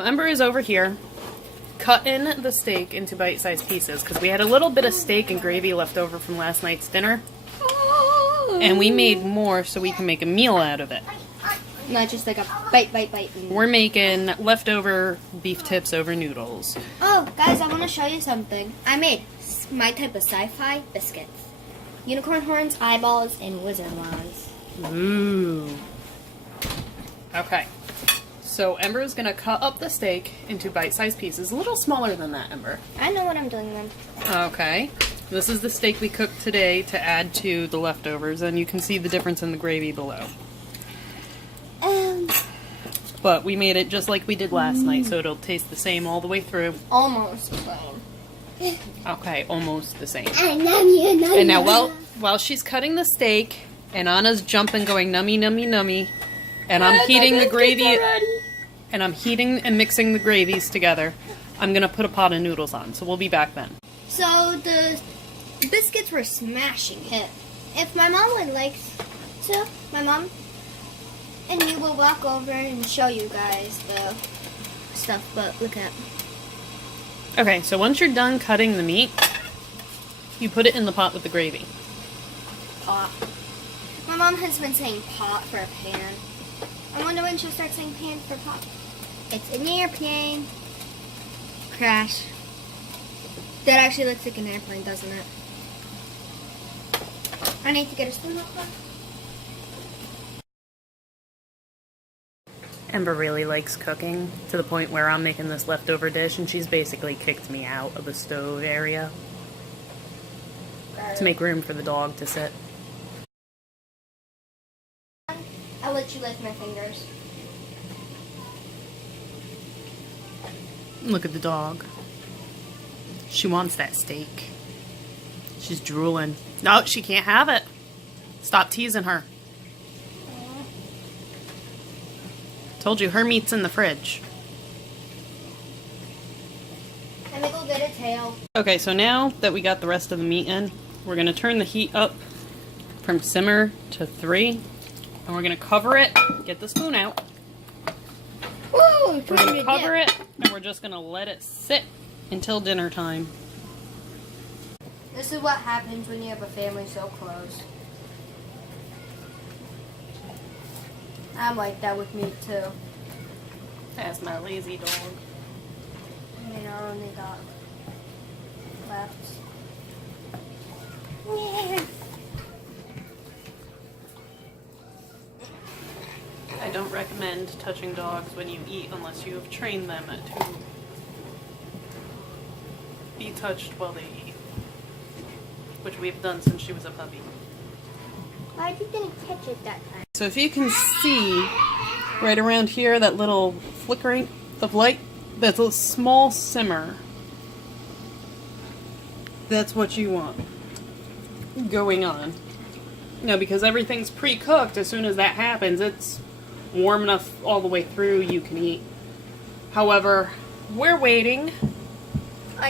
Ember is over here cutting the steak into bite-sized pieces because we had a little bit of steak and gravy left over from last night's dinner. And we made more so we can make a meal out of it. Not just like a bite. We're making leftover beef tips over noodles. Oh, guys, I want to show you something. I made my type of sci-fi biscuits. Unicorn horns, eyeballs, and wizard wands. Ooh. Okay. So Ember's going to cut up the steak into bite-sized pieces. A little smaller than that, Ember. I know what I'm doing then. Okay. This is the steak we cooked today to add to the leftovers, and you can see the difference in the gravy below. But we made it just like we did last night, so it'll taste the same all the way through. Almost the same. Okay, almost the same. And And now while she's cutting the steak, and Anna's jumping going nummy, nummy, nummy, and I'm heating the gravy, and I'm heating and mixing the gravies together, I'm going to put a pot of noodles on, so we'll be back then. So the biscuits were smashing hit. If my mom would like to, my mom and me will walk over and show you guys the stuff, but look at. Okay, so once you're done cutting the meat, you put it in the pot with the gravy. Pot. My mom has been saying pot for a pan. I wonder when she'll start saying pan for pot. It's an airplane. Crash. That actually looks like an airplane, doesn't it? I need to get a spoon real quick. Ember really likes cooking, to the point where I'm making this leftover dish, and she's basically kicked me out of the stove area to make room for the dog to sit. I'll let you lift my fingers. Look at the dog. She wants that steak. She's drooling. No, she can't have it. Stop teasing her. Told you, her meat's in the fridge. Let me go get a tail. Okay, so now that we got the rest of the meat in, we're going to turn the heat up from simmer to 3. And we're going to cover it. Get the spoon out. Woo! We're going to cover it, and we're just going to let it sit until dinner time. This is what happens when you have a family so close. I'm like that with me too. That's my lazy dog. I mean, our only dog left. I don't recommend touching dogs when you eat unless you have trained them to be touched while they eat, which we've done since she was a puppy. Why you didn't catch it that time? So if you can see right around here, that little flickering of light, that's a small simmer. That's what you want going on. No, because everything's pre-cooked. As soon as that happens, it's warm enough all the way through, you can eat. However, we're waiting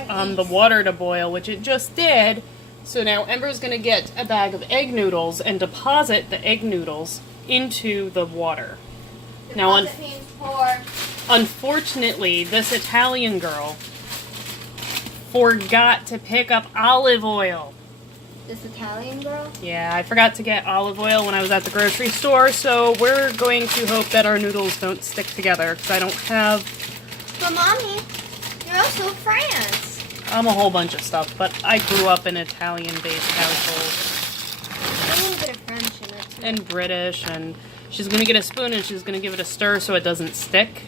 on the water to boil, which it just did. So now Ember's going to get a bag of egg noodles and deposit the egg noodles into the water. Now, unfortunately, this Italian girl forgot to pick up olive oil. This Italian girl? Yeah, I forgot to get olive oil when I was at the grocery store, so we're going to hope that our noodles don't stick together, because I don't have... But Mommy, you're also France. I'm a whole bunch of stuff, but I grew up in an Italian-based household. A little bit of French in it, too. And British, and she's going to get a spoon and she's going to give it a stir so it doesn't stick.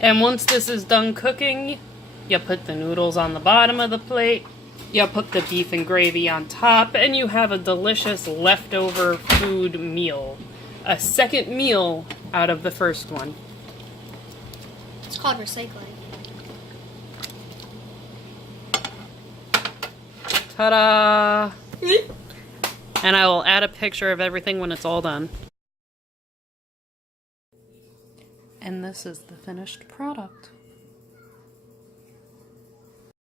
And once this is done cooking, you put the noodles on the bottom of the plate, you put the beef and gravy on top, and you have a delicious leftover food meal. A second meal out of the first one. It's called recycling. Ta-da! And I will add a picture of everything when it's all done. And this is the finished product.